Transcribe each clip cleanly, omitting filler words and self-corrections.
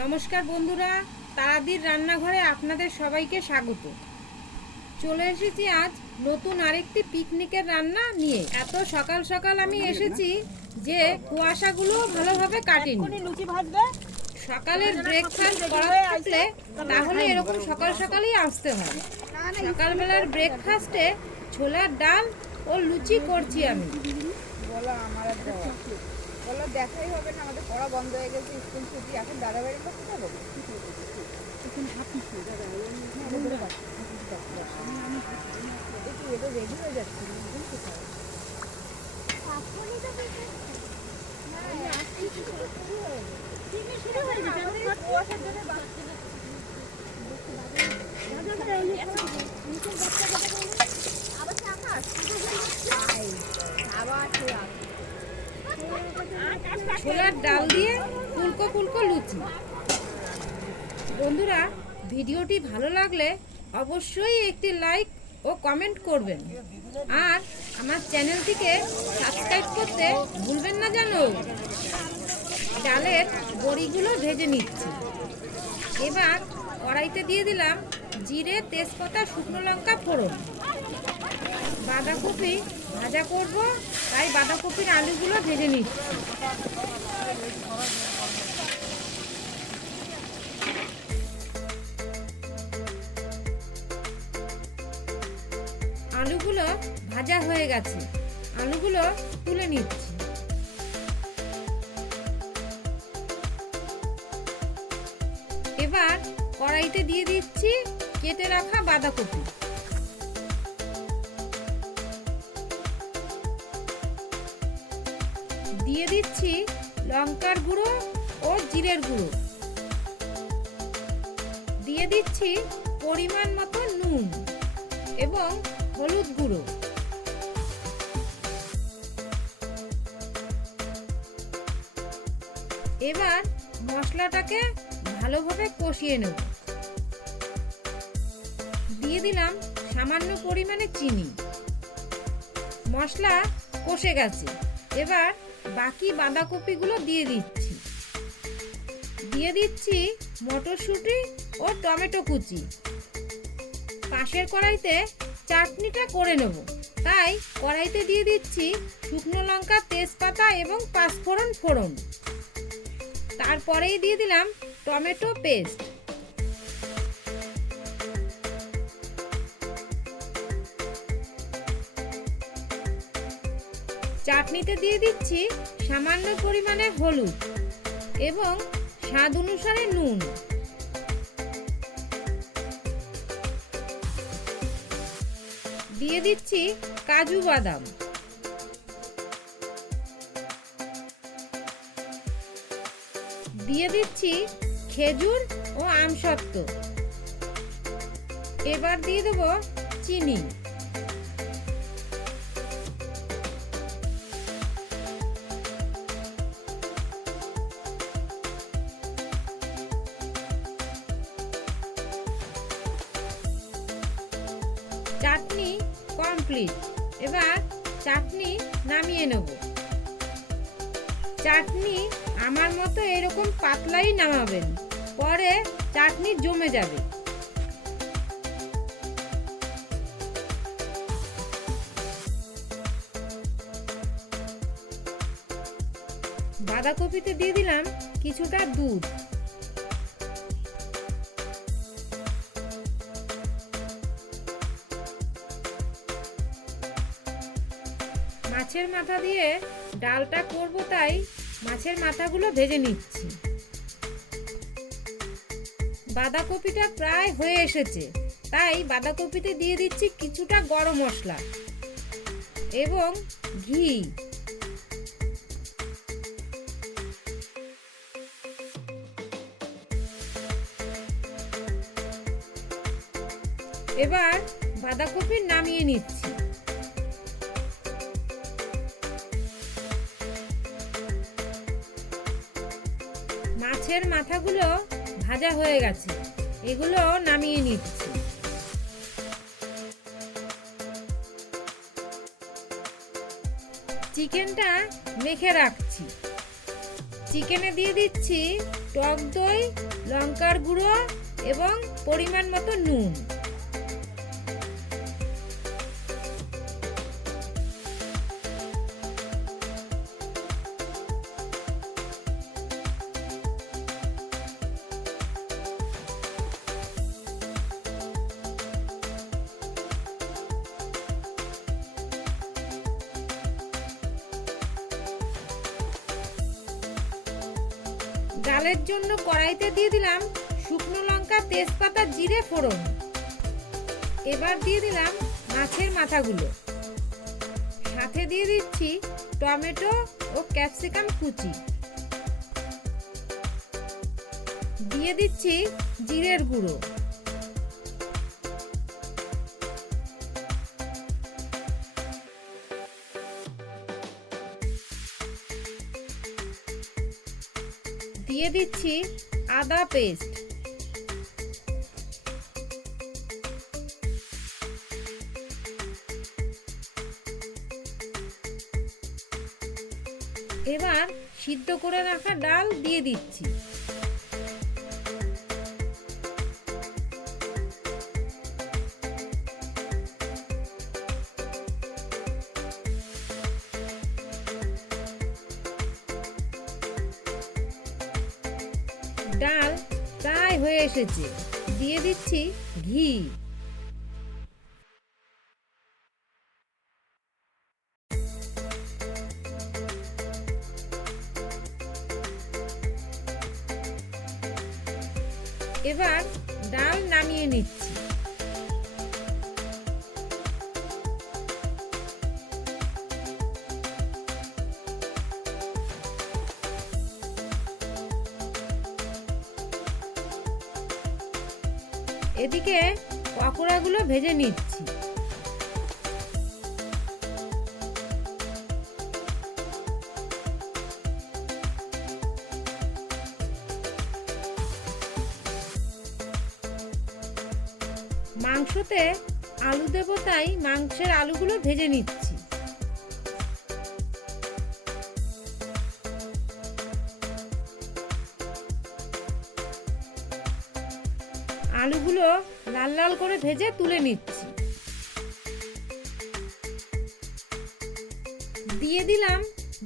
নমস্কার বন্ধুরা, তারাদির রান্নাঘরে আপনাদের সবাইকে স্বাগত। চলে এসেছি আজ নতুন আরেকটি পিকনিকের রান্না নিয়ে। এত সকাল সকাল আমি এসেছি যে কুয়াশাগুলো ভালোভাবে কাটেনি। লুচি ভাজবে, সকালের ব্রেকফাস্ট করা থাকলে তাহলে এরকম সকাল সকালই আসতে হয়। সকালবেলার ব্রেকফাস্টে ছোলার ডাল ও লুচি করছি আমি। বলো আমার বলো, দেখাই হবে না, আমাদের পড়া বন্ধ হয়ে গেছে, স্কুল ছুটি, এখন দাদা বাড়ির কাছে যাবো। একটু রেডি হয়ে যাচ্ছে, ছোলার ডাল দিয়ে ফুলকো ফুলকো লুচি। বন্ধুরা, ভিডিওটি ভালো লাগলে অবশ্যই একটি লাইক ও কমেন্ট করবেন, আর আমার চ্যানেলটিকে সাবস্ক্রাইব করতে ভুলবেন না যেন। ডালের বড়িগুলো ভেজে নিচ্ছি। এবার কড়াইতে দিয়ে দিলাম জিরে, তেজপাতা, শুকনো লঙ্কা ফোড়ন। বাঁধাকপি ভাজা করব, তাই বাঁধাকপির আলুগুলো ভেজে নিচ্ছি। আলুগুলো ভাজা হয়ে গেছে, আলুগুলো তুলে নিচ্ছি। এবার কড়াইতে দিয়ে দিচ্ছি কেটে রাখা বাঁধাকপি। দিয়ে দিচ্ছি লঙ্কার গুঁড়ো ও জিরের গুঁড়ো। দিয়ে দিচ্ছি পরিমাণ মতো নুন এবং হলুদ গুঁড়ো। এবার মশলাটাকে ভালোভাবে কষিয়ে নেব। দিয়ে দিলাম সামান্য পরিমাণে চিনি। মশলা কষে গেছে, এবার বাকি বাঁধাকপিগুলো দিয়ে দিচ্ছি। দিয়ে দিচ্ছি মটরশুঁটি ও টমেটো কুচি। পাশের কড়াইতে চাটনিটা করে নেব, তাই কড়াইতে দিয়ে দিচ্ছি শুকনো লঙ্কা, তেজপাতা এবং পাঁচফোড়ন ফোড়ন। তারপরেই দিয়ে দিলাম টমেটো পেস্ট। চাটনিতে দিয়ে দিচ্ছি সামান্য পরিমাণে হলুদ এবং স্বাদ অনুসারে নুন। দিয়ে দিচ্ছি কাজু বাদাম। দিয়ে দিচ্ছি খেজুর ও আমসত্ত্ব। এবার দিয়ে দেব চিনি। চাটনি কমপ্লিট। এবার চাটনি নামিয়ে নেব। চাটনি আমার মতো এরকম পাতলাই নামাবেন, পরে চাটনি জমে যাবে। বাঁধাকপিতে দিয়ে দিলাম কিছুটা দুধ। মাছের মাথা দিয়ে ডালটা করব, তাই মাছের মাথাগুলো ভেজে নিচ্ছি। বাঁধাকপিটা প্রায় হয়ে এসেছে, তাই বাঁধাকপিতে দিয়ে দিচ্ছি কিছুটা গরম মশলা এবং ঘি। এবার বাঁধাকপি নামিয়ে নিচ্ছি। মাছের মাথাগুলো ভাজা হয়ে গেছে, এগুলো নামিয়ে নিচ্ছি। চিকেনটা মেখে রাখছি। চিকেনে দিয়ে দিচ্ছি টক দই, লঙ্কার গুঁড়ো এবং পরিমাণ মতো নুন। ডালের জন্য কড়াইতে দিয়ে দিলাম শুকনো লঙ্কা, তেজপাতা, জিরে ফোড়ন। এবার দিয়ে দিলাম মাছের মাথাগুলো, সাথে দিয়ে দিচ্ছি টমেটো ও ক্যাপসিকাম কুচি, দিয়ে দিচ্ছি জিরের গুঁড়ো, দিয়ে দিচ্ছি আদা পেস্ট, এবার সিদ্ধ করে রাখা ডাল দিয়ে দিচ্ছি। ডাল প্রায় হয়ে এসেছে, দিয়ে দিচ্ছি ঘি। এবার ডাল নামিয়ে নিচ্ছি। এদিকে পকোড়াগুলো ভেজে নিচ্ছি। মাংসতে আলু দেবো, তাই মাংসের আলুগুলো ভেজে নিচ্ছি। আলুগুলো লাল লাল করে ভেজে তুলে নিচ্ছি। দিয়ে দিলাম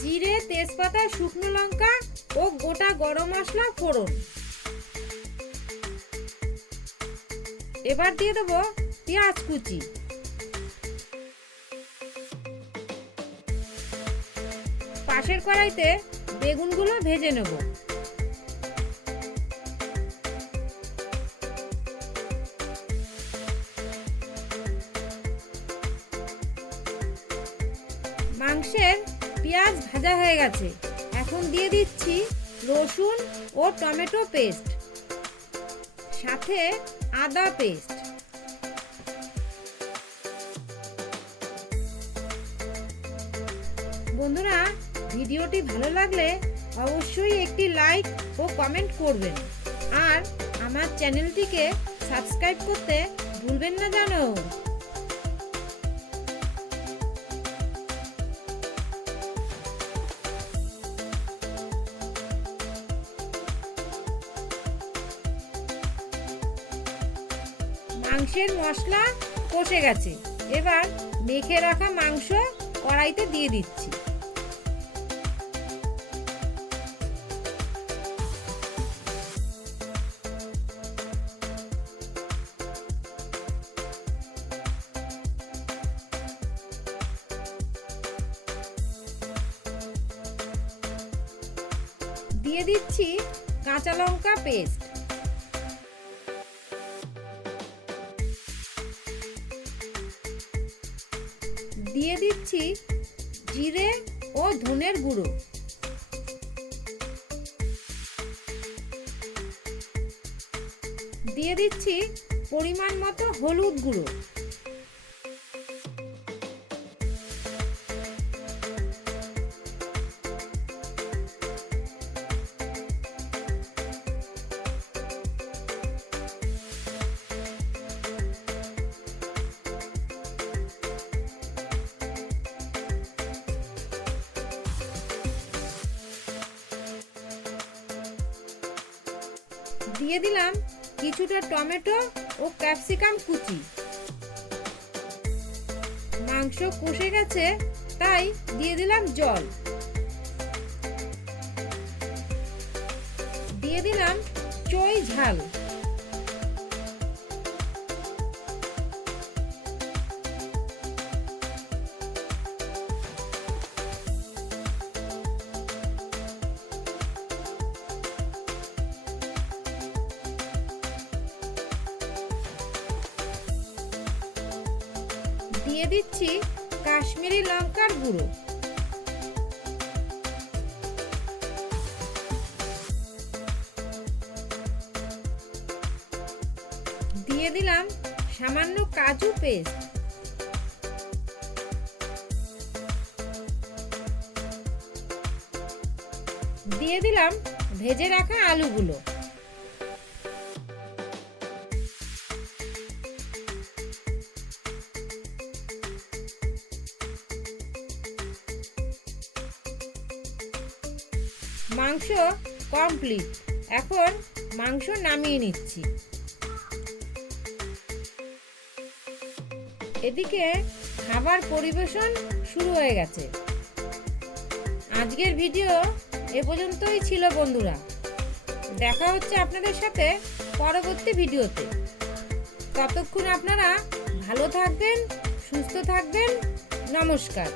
জিরে, তেজপাতা, শুকনো লঙ্কা ও গোটা গরম মশলা ফোড়ন। এবার দিয়ে দেবো পেঁয়াজ কুচি, পাশের কড়াইতে বেগুনগুলো ভেজে নেব। মাংসের পেঁয়াজ ভাজা হয়ে গেছে, এখন দিয়ে দিচ্ছি রসুন ও টমেটো পেস্ট, সাথে আদা পেস্ট। বন্ধুরা, ভিডিওটি ভালো লাগলে অবশ্যই একটি লাইক ও কমেন্ট করবেন, আর আমার চ্যানেলটিকে সাবস্ক্রাইব করতে ভুলবেন না জানো। মাংসের মশলা কষে গেছে, এবার মেখে রাখা মাংস কড়াইতে দিয়ে দিচ্ছি। দিয়ে দিচ্ছি কাঁচা লঙ্কা পেস্ট, দিয়ে দিচ্ছি জিরে ও ধনের গুঁড়ো, দিয়ে দিচ্ছি পরিমাণ মতো হলুদ গুঁড়ো, দিয়ে দিলাম কিছুটা টমেটো ও ক্যাপসিকাম কুচি। মাংস কষে গেছে, তাই দিয়ে দিলাম জল। দিয়ে দিলাম চই ঝাল। দিয়ে দিচ্ছি কাশ্মীরি লঙ্কার গুঁড়ো। দিয়ে দিলাম সামান্য কাজু পেস্ট। দিয়ে দিলাম ভেজে রাখা আলুগুলো। মাংস কমপ্লিট। এখন মাংস নামিয়ে নিচ্ছি। এদিকে খাবার পরিবেশন শুরু হয়ে গেছে। আজকের ভিডিও এ পর্যন্তই ছিল বন্ধুরা। দেখা হচ্ছে আপনাদের সাথে পরবর্তী ভিডিওতে। ততক্ষণ আপনারা ভালো থাকবেন, সুস্থ থাকবেন। নমস্কার।